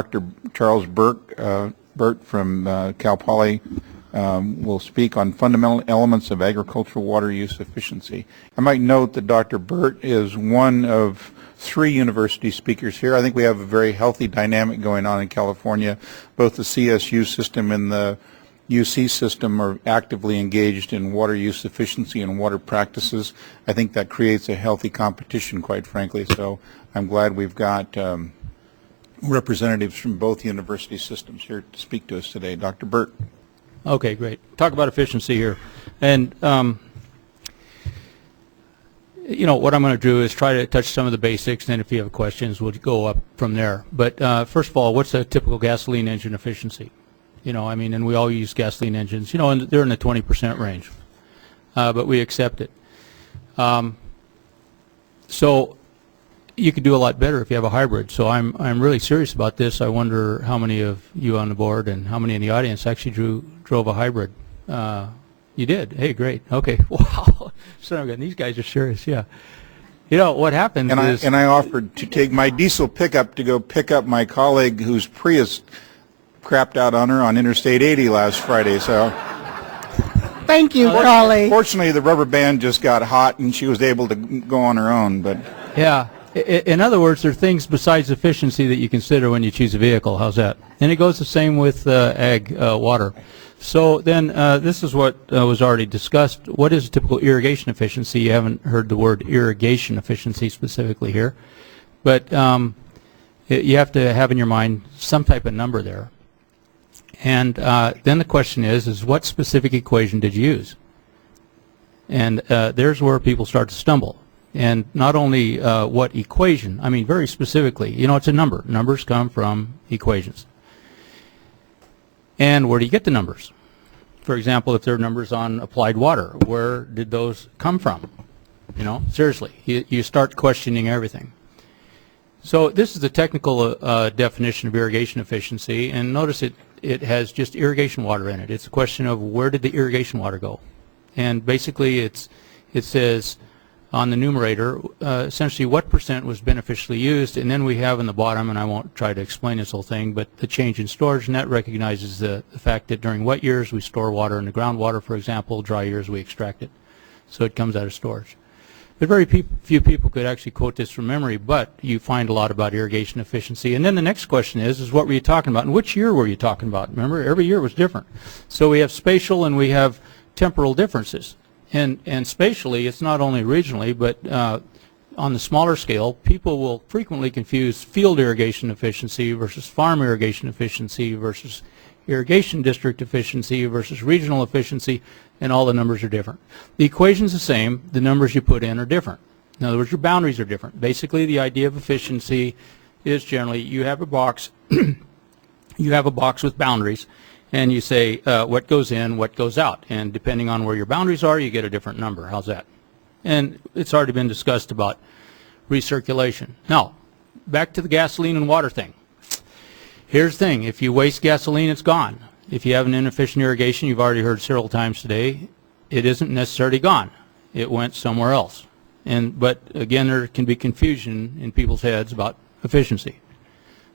Dr. Charles Burt from Cal Poly will speak on fundamental elements of agricultural water use efficiency. I might note that Dr. Burt is one of 3 university speakers here. I think we have a very healthy dynamic going on in California. Both the CSU system and the UC system are actively engaged in water use efficiency and water practices. I think that creates a healthy competition, quite frankly. So I'm glad we've got representatives from both university systems here to speak to us today. Dr. Burt. Okay, great. Talk about efficiency here. And you know, what I'm going to do is try to touch some of the basics, and if you have questions, we'll go up from there. But first of all, what's a typical gasoline engine efficiency? You know, I mean, and we all use gasoline engines, you know, and they're in the 20% range, but we accept it. So you could do a lot better if you have a hybrid. So I'm really serious about this. I wonder how many of you on the board and how many in the audience actually drove a hybrid. You did? Hey, great. Okay. Wow. So these guys are serious. Yeah. You know what happens is, I offered to take my diesel pickup to go pick up my colleague whose Prius crapped out on her on Interstate 80 last Friday. So thank you, Charlie. Fortunately, the rubber band just got hot and she was able to go on her own. But yeah. In other words, there are things besides efficiency that you consider when you choose a vehicle. How's that? And it goes the same with ag water. So then this is what was already discussed. What is a typical irrigation efficiency? You haven't heard the word irrigation efficiency specifically here. But you have to have in your mind some type of number there. And then the question is what specific equation did you use? And there's where people start to stumble. And not only what equation, I mean very specifically, you know, it's a number. Numbers come from equations. And where do you get the numbers? For example, if there are numbers on applied water, where did those come from? You know, seriously, you start questioning everything. So this is the technical definition of irrigation efficiency, and notice it has just irrigation water in it. It's a question of where did the irrigation water go? And basically it says on the numerator essentially what percent was beneficially used, and then we have in the bottom, and I won't try to explain this whole thing, but the change in storage, and that recognizes the fact that during wet years we store water in the groundwater, for example, dry years we extract it. So it comes out of storage. But very few people could actually quote this from memory, but you find a lot about irrigation efficiency. And then the next question is what were you talking about, and which year were you talking about? Remember, every year was different. So we have spatial and we have temporal differences. And spatially, it's not only regionally, but on the smaller scale, people will frequently confuse field irrigation efficiency versus farm irrigation efficiency versus irrigation district efficiency versus regional efficiency, and all the numbers are different. The equation's the same, the numbers you put in are different. In other words, your boundaries are different. Basically, the idea of efficiency is generally you have a box, you have a box with boundaries, and you say what goes in, what goes out. And depending on where your boundaries are, you get a different number. How's that? And it's already been discussed about recirculation. Now, back to the gasoline and water thing. Here's the thing. If you waste gasoline, it's gone. If you have an inefficient irrigation, you've already heard several times today, it isn't necessarily gone. It went somewhere else. But again, there can be confusion in people's heads about efficiency.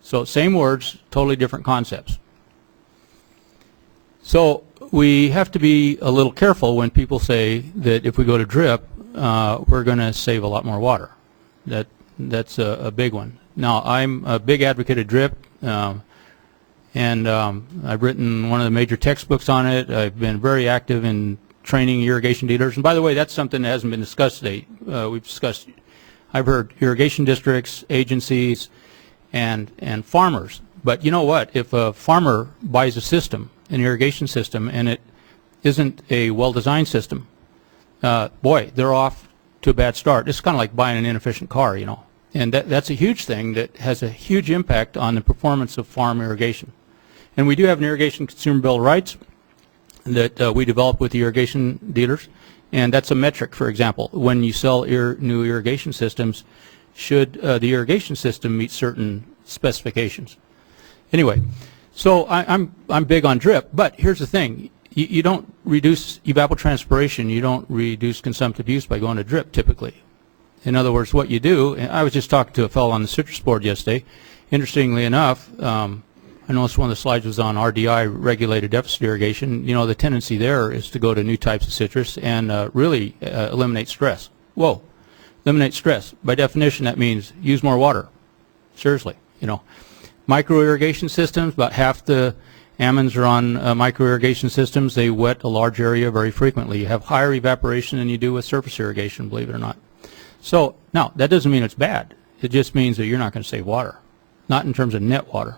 So same words, totally different concepts. So we have to be a little careful when people say that if we go to drip, we're going to save a lot more water. That's a big one. Now, I'm a big advocate of drip, and I've written one of the major textbooks on it. I've been very active in training irrigation dealers. And by the way, that's something that hasn't been discussed today. I've heard irrigation districts, agencies, and farmers. But you know what? If a farmer buys a system, an irrigation system, and it isn't a well-designed system, boy, they're off to a bad start. It's kind of like buying an inefficient car, you know. And that's a huge thing that has a huge impact on the performance of farm irrigation. And we do have an Irrigation Consumer Bill of Rights that we develop with the irrigation dealers, and that's a metric, for example. When you sell new irrigation systems, should the irrigation system meet certain specifications? Anyway, so I'm big on drip, but here's the thing. You don't reduce evapotranspiration, you don't reduce consumptive use by going to drip typically. In other words, what you do, and I was just talking to a fellow on the citrus board yesterday, Interestingly enough, I noticed one of the slides was on RDI, regulated deficit irrigation. You know, the tendency there is to go to new types of citrus and really eliminate stress. Whoa, eliminate stress. By definition, that means use more water. Seriously, you know. Micro irrigation systems, about half the almonds are on micro irrigation systems. They wet a large area very frequently. You have higher evaporation than you do with surface irrigation, believe it or not. So, now, that doesn't mean it's bad. It just means that you're not going to save water, not in terms of net water.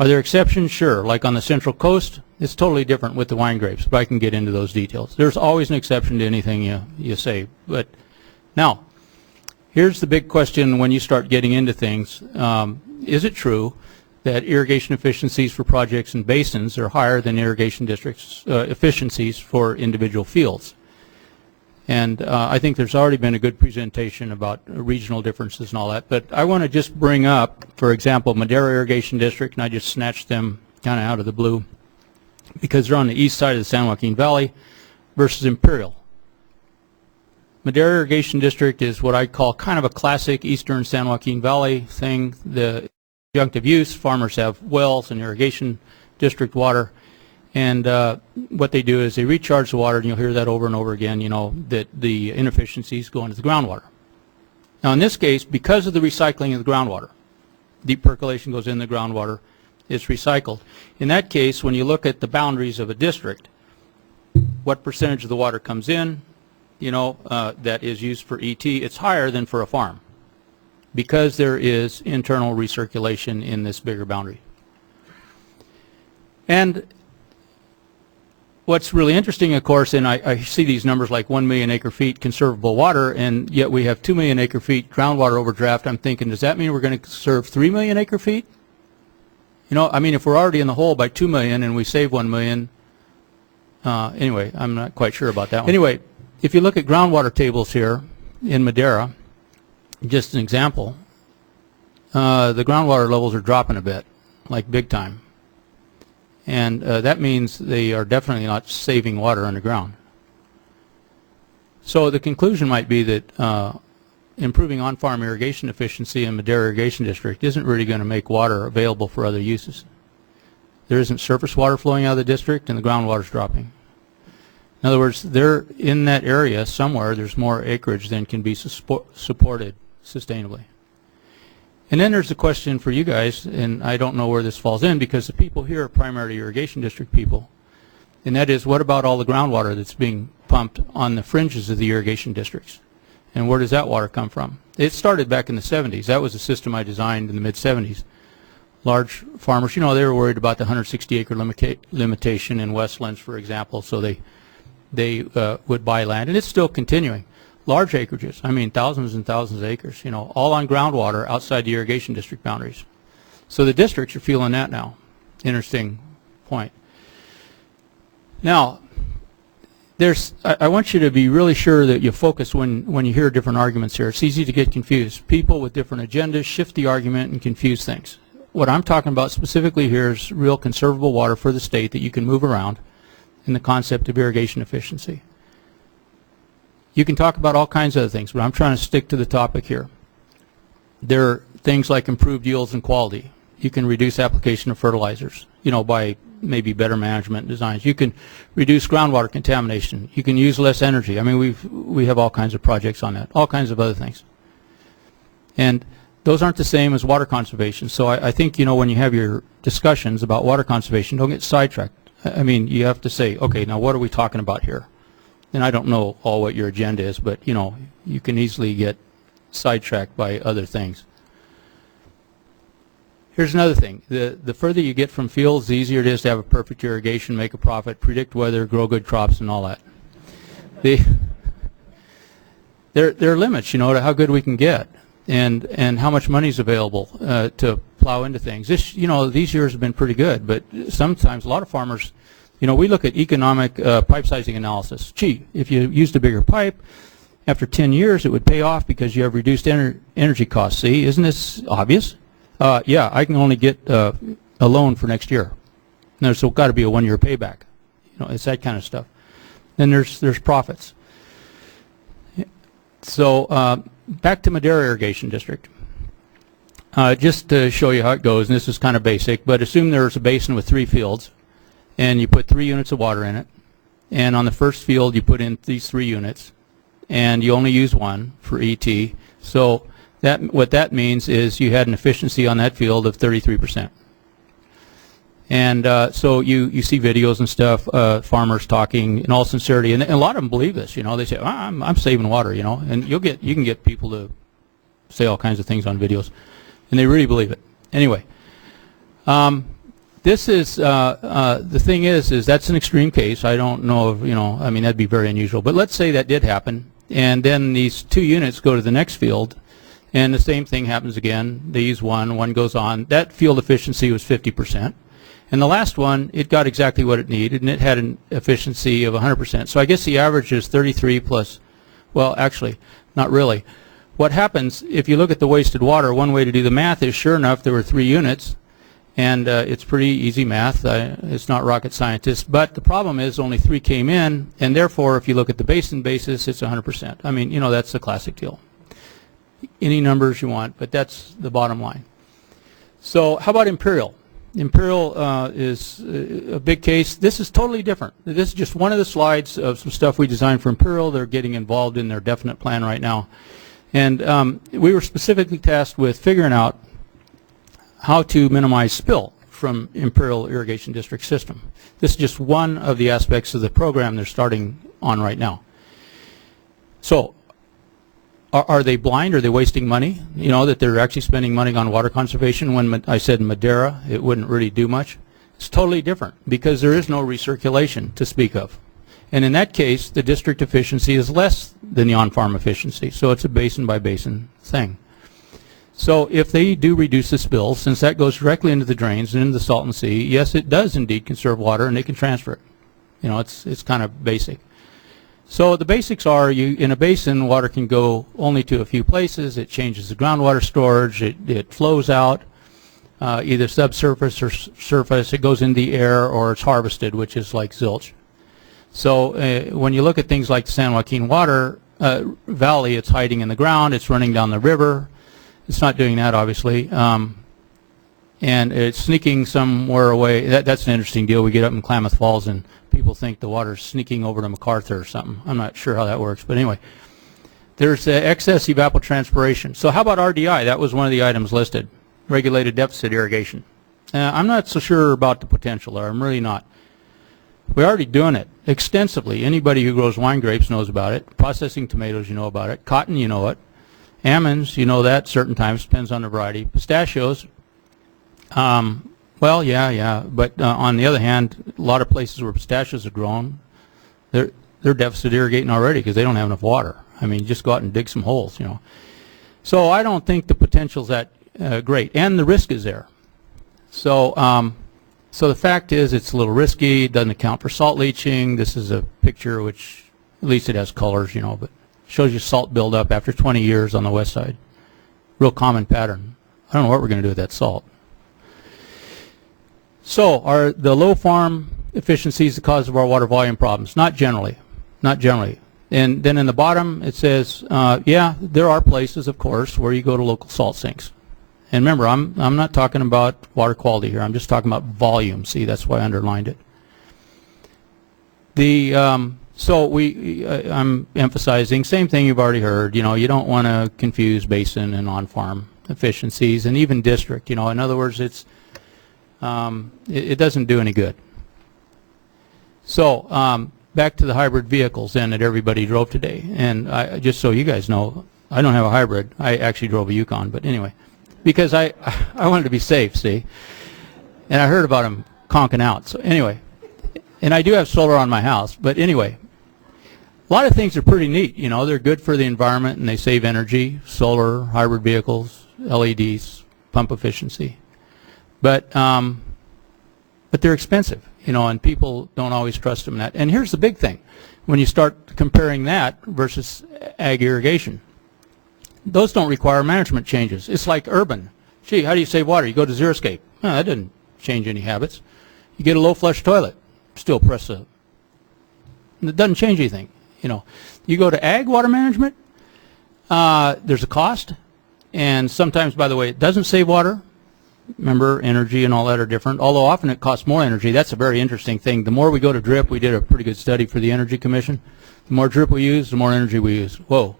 Are there exceptions? Sure. Like on the Central Coast, it's totally different with the wine grapes, but I can get into those details. There's always an exception to anything you say. But now, here's the big question when you start getting into things. Is it true that irrigation efficiencies for projects and basins are higher than irrigation districts efficiencies for individual fields? And I think there's already been a good presentation about regional differences and all that. But I want to just bring up, for example, Madera Irrigation District, and I just snatched them kind of out of the blue because they're on the east side of the San Joaquin Valley versus Imperial. Madera Irrigation District is what I call kind of a classic eastern San Joaquin Valley thing. The conjunctive use, farmers have wells and irrigation district water. And what they do is they recharge the water, and you'll hear that over and over again, you know, that the inefficiencies go into the groundwater. Now in this case, because of the recycling of the groundwater, deep percolation goes in the groundwater, it's recycled. In that case, when you look at the boundaries of a district, what percentage of the water comes in, you know, that is used for ET, it's higher than for a farm because there is internal recirculation in this bigger boundary. And what's really interesting, of course, and I see these numbers like 1 million acre-feet conservable water, and yet we have 2 million acre-feet groundwater overdraft. I'm thinking, does that mean we're going to conserve 3 million acre-feet? You know, I mean, if we're already in the hole by 2 million and we save 1 million, anyway, I'm not quite sure about that one. Anyway, if you look at groundwater tables here in Madera, just an example, the groundwater levels are dropping a bit, like big time. And that means they are definitely not saving water underground. So the conclusion might be that improving on-farm irrigation efficiency in Madera Irrigation District isn't really going to make water available for other uses. There isn't surface water flowing out of the district, and the groundwater's dropping. In other words, they're in that area somewhere, there's more acreage than can be supported sustainably. And then there's a question for you guys, and I don't know where this falls in because the people here are primarily irrigation district people, and that is, what about all the groundwater that's being pumped on the fringes of the irrigation districts? And where does that water come from? It started back in the 70s. That was a system I designed in the mid-70s. Large farmers, you know, they were worried about the 160-acre limitation in Westlands, for example, so they would buy land, and it's still continuing. Large acreages, I mean thousands and thousands of acres, you know, all on groundwater outside the irrigation district boundaries. So the districts are feeling that now. Interesting point. Now, I want you to be really sure that you focus when you hear different arguments here. It's easy to get confused. People with different agendas shift the argument and confuse things. What I'm talking about specifically here is real conservable water for the state that you can move around in the concept of irrigation efficiency. You can talk about all kinds of other things, but I'm trying to stick to the topic here. There are things like improved yields and quality. You can reduce application of fertilizers, you know, by maybe better management designs. You can reduce groundwater contamination. You can use less energy. I mean, we have all kinds of projects on that, all kinds of other things. And those aren't the same as water conservation. So I think, you know, when you have your discussions about water conservation, don't get sidetracked. I mean, you have to say, okay, now what are we talking about here? And I don't know all what your agenda is, but, you know, you can easily get sidetracked by other things. Here's another thing. The further you get from fields, the easier it is to have a perfect irrigation, make a profit, predict weather, grow good crops, and all that. There are limits, you know, to how good we can get and how much money is available to plow into things. This, you know, these years have been pretty good, but sometimes a lot of farmers, you know, we look at economic pipe sizing analysis. Gee, if you used a bigger pipe, after 10 years it would pay off because you have reduced energy costs. See, isn't this obvious? Yeah, I can only get a loan for next year. And there's got to be a 1-year payback. You know, it's that kind of stuff. Then there's profits. So back to Madera Irrigation District. just to show you how it goes, and this is kind of basic, but assume there's a basin with 3 fields, and you put 3 units of water in it, and on the first field you put in these 3 units, and you only use 1 for ET. So what that means is you had an efficiency on that field of 33%. And so you see videos and stuff, farmers talking in all sincerity, and a lot of them believe this. You know, they say, oh, I'm saving water. You know, and you can get people to say all kinds of things on videos, and they really believe it. Anyway, this is the thing is that's an extreme case. I don't know if, you know, I mean, that'd be very unusual. But let's say that did happen, and then these 2 units go to the next field, and the same thing happens again. They use 1 goes on. That field efficiency was 50%. And the last one, it got exactly what it needed, and it had an efficiency of 100%. So I guess the average is 33 plus, well, actually, not really. What happens, if you look at the wasted water, one way to do the math is, sure enough, there were 3 units, and it's pretty easy math. It's not rocket scientist. But the problem is only 3 came in, and therefore, if you look at the basin basis, it's 100%. I mean, you know, that's the classic deal. Any numbers you want, but that's the bottom line. So how about Imperial? Imperial is a big case. This is totally different. This is just one of the slides of some stuff we designed for Imperial. They're getting involved in their definite plan right now. And we were specifically tasked with figuring out how to minimize spill from Imperial Irrigation District system. This is just one of the aspects of the program they're starting on right now. So are they blind? Are they wasting money? You know, that they're actually spending money on water conservation. When I said Madeira, it wouldn't really do much. It's totally different because there is no recirculation to speak of. And in that case, the district efficiency is less than the on-farm efficiency. So it's a basin by basin thing. So if they do reduce the spill, since that goes directly into the drains and into the Salton Sea, yes, it does indeed conserve water, and they can transfer it. You know, it's kind of basic. So the basics are, in a basin, water can go only to a few places. It changes the groundwater storage. It flows out, either subsurface or surface. It goes in the air, or it's harvested, which is like zilch. So when you look at things like the San Joaquin Valley, it's hiding in the ground. It's running down the river. It's not doing that, obviously. And it's sneaking somewhere away. That's an interesting deal. We get up in Klamath Falls, and people think the water's sneaking over to MacArthur or something. I'm not sure how that works, but anyway. There's excess evapotranspiration. So how about RDI? That was one of the items listed, regulated deficit irrigation. I'm not so sure about the potential there. I'm really not. We're already doing it extensively. Anybody who grows wine grapes knows about it. Processing tomatoes, you know about it. Cotton, you know it. Almonds, you know that certain times, depends on the variety. Pistachios, well, yeah, but on the other hand, a lot of places where pistachios are grown, they're deficit irrigating already because they don't have enough water. I mean, just go out and dig some holes, you know. So I don't think the potential's that great, and the risk is there. So, so the fact is, it's a little risky. It doesn't account for salt leaching. This is a picture which, at least it has colors, you know, but shows you salt buildup after 20 years on the west side. Real common pattern. I don't know what we're going to do with that salt. So are the low farm efficiencies the cause of our water volume problems? Not generally. Not generally. And then in the bottom it says, yeah, there are places, of course, where you go to local salt sinks. And remember, I'm not talking about water quality here. I'm just talking about volume. See, that's why I underlined it. So I'm emphasizing, same thing you've already heard, you know, you don't want to confuse basin and on-farm efficiencies, and even district, you know. In other words, it doesn't do any good. So back to the hybrid vehicles then that everybody drove today. And just so you guys know, I don't have a hybrid. I actually drove a Yukon, but anyway, because I wanted to be safe, see. And I heard about them conking out. So anyway, and I do have solar on my house, but anyway, a lot of things are pretty neat, you know. They're good for the environment and they save energy, solar, hybrid vehicles, LEDs, pump efficiency. But they're expensive, you know, and people don't always trust them in that. And here's the big thing. When you start comparing that versus ag irrigation, those don't require management changes. It's like urban. Gee, how do you save water? You go to Xeriscape. No, that didn't change any habits. You get a low flush toilet, still press it doesn't change anything. You know, you go to ag water management, there's a cost, And sometimes, by the way, it doesn't save water. Remember, energy and all that are different, although often it costs more energy. That's a very interesting thing. The more we go to drip, we did a pretty good study for the Energy Commission. The more drip we use, the more energy we use. Whoa.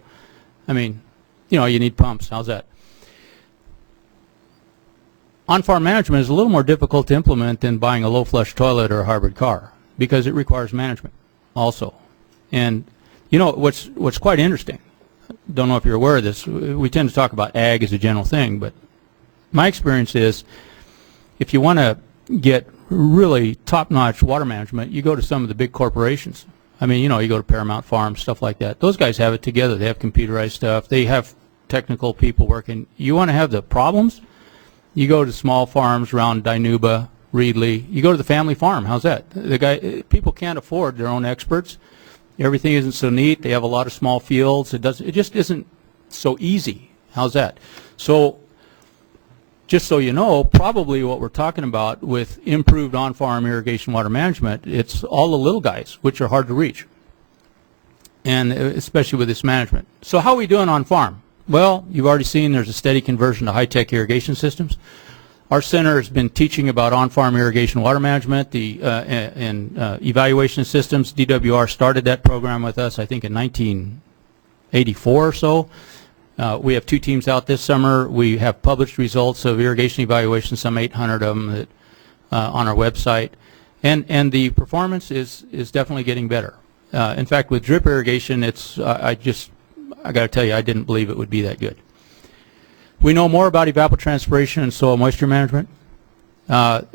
I mean, you know, you need pumps. How's that? On-farm management is a little more difficult to implement than buying a low-flush toilet or a hybrid car because it requires management also. And, you know, what's quite interesting, don't know if you're aware of this, we tend to talk about ag as a general thing, but my experience is if you want to get really top-notch water management, you go to some of the big corporations. I mean, you know, you go to Paramount Farms, stuff like that. Those guys have it together. They have computerized stuff. They have technical people working. You want to have the problems? You go to small farms around Dinuba, Reedley. You go to the family farm. How's that? People can't afford their own experts. Everything isn't so neat. They have a lot of small fields. It just isn't so easy. How's that? So just so you know, probably what we're talking about with improved on-farm irrigation water management, it's all the little guys, which are hard to reach, and especially with this management. So how are we doing on-farm? Well, you've already seen there's a steady conversion to high-tech irrigation systems. Our center has been teaching about on-farm irrigation water management and evaluation systems. DWR started that program with us, I think, in 1984 or so. We have 2 teams out this summer. We have published results of irrigation evaluation, some 800 of them, that, on our website. And the performance is definitely getting better. In fact, with drip irrigation, I got to tell you, I didn't believe it would be that good. We know more about evapotranspiration and soil moisture management.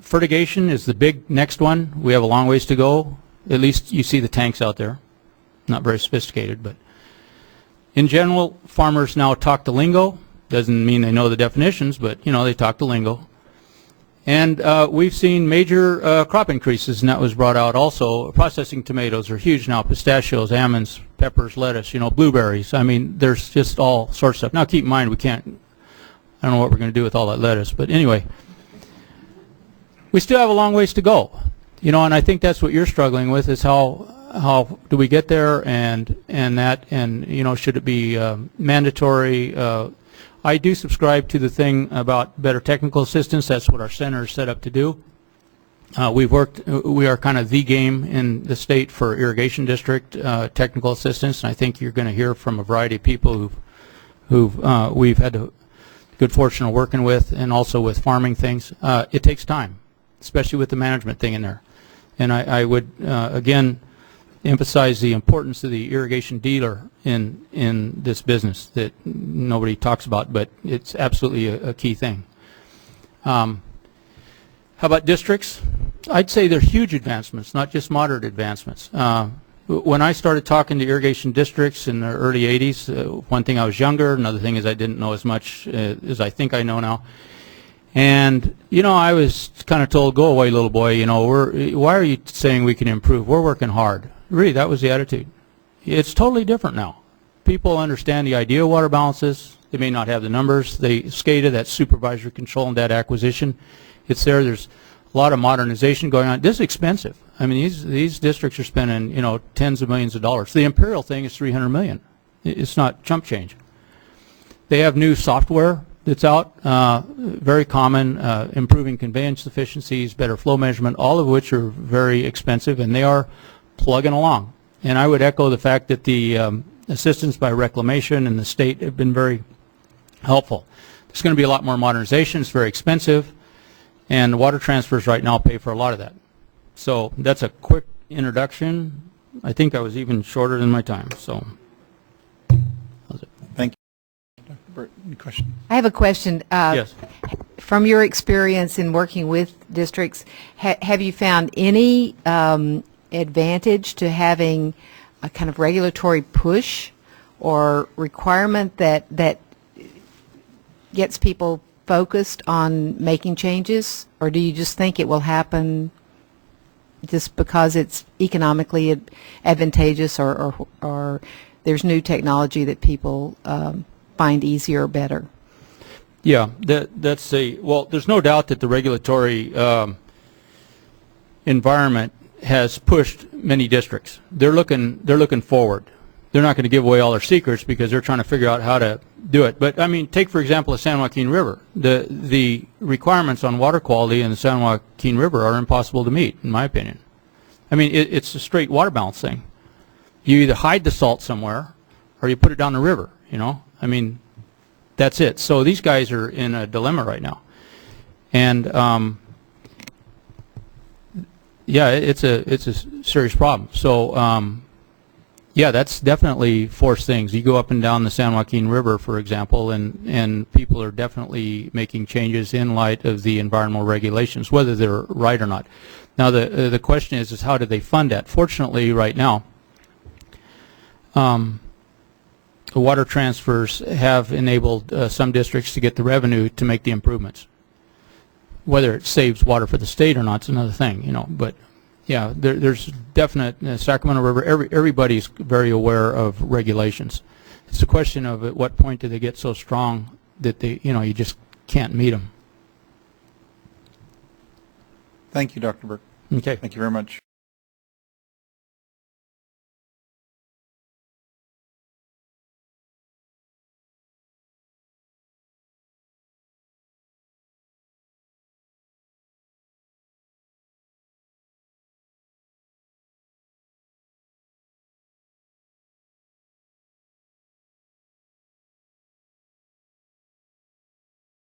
Fertigation is the big next one. We have a long ways to go. At least you see the tanks out there. Not very sophisticated, but in general, farmers now talk the lingo. Doesn't mean they know the definitions, but you know, they talk the lingo. And we've seen major crop increases, and that was brought out also. Processing tomatoes are huge now. Pistachios, almonds, peppers, lettuce, you know, blueberries. I mean, there's just all sorts of stuff. Now keep in mind, I don't know what we're going to do with all that lettuce, but anyway, we still have a long ways to go. You know, and I think that's what you're struggling with, is how do we get there, and you know, should it be mandatory? I do subscribe to the thing about better technical assistance. That's what our center is set up to do. We are kind of the game in the state for irrigation district technical assistance, and I think you're going to hear from a variety of people we've had the good fortune of working with, and also with farming things. It takes time, especially with the management thing in there. And I would again emphasize the importance of the irrigation dealer in this business that nobody talks about, but it's absolutely a key thing. How about districts? I'd say they're huge advancements, not just moderate advancements. When I started talking to irrigation districts in the early 80s, one thing, I was younger, another thing is I didn't know as much as I think I know now. And, you know, I was kind of told, go away, little boy, you know, why are you saying we can improve? We're working hard. Really, that was the attitude. It's totally different now. People understand the idea of water balances. They may not have the numbers. They SCADA, that supervisory control and data acquisition. It's there. There's a lot of modernization going on. This is expensive. I mean, these districts are spending, you know, tens of millions of dollars. The Imperial thing is $300 million. It's not chump change. They have new software that's out, very common, improving conveyance efficiencies, better flow measurement, all of which are very expensive, and they are plugging along. And I would echo the fact that the assistance by reclamation and the state have been very helpful. There's going to be a lot more modernization. It's very expensive, and water transfers right now pay for a lot of that. So that's a quick introduction. I think I was even shorter than my time. So how's it? Thank you. Dr. Burt, any question? I have a question. Yes. From your experience in working with districts, have you found any advantage to having a kind of regulatory push or requirement that gets people focused on making changes, or do you just think it will happen just because it's economically advantageous, or there's new technology that people find easier or better? Yeah, well, there's no doubt that the regulatory environment has pushed many districts. They're looking forward. they're not going to give away all their secrets because they're trying to figure out how to do it. But, I mean, take, for example, the San Joaquin River. The requirements on water quality in the San Joaquin River are impossible to meet, in my opinion. I mean, it's a straight water balance thing. You either hide the salt somewhere or you put it down the river, you know. I mean, that's it. So these guys are in a dilemma right now. And, yeah, it's a serious problem. So, yeah, that's definitely forced things. You go up and down the San Joaquin River, for example, and people are definitely making changes in light of the environmental regulations, whether they're right or not. Now, the question is how do they fund that? Fortunately, right now, the water transfers have enabled some districts to get the revenue to make the improvements. Whether it saves water for the state or not is another thing, you know. But yeah, there's definite Sacramento River. Everybody's very aware of regulations. It's a question of at what point do they get so strong that they, you know, you just can't meet them. Thank you, Dr. Burke. Okay. Thank you very much.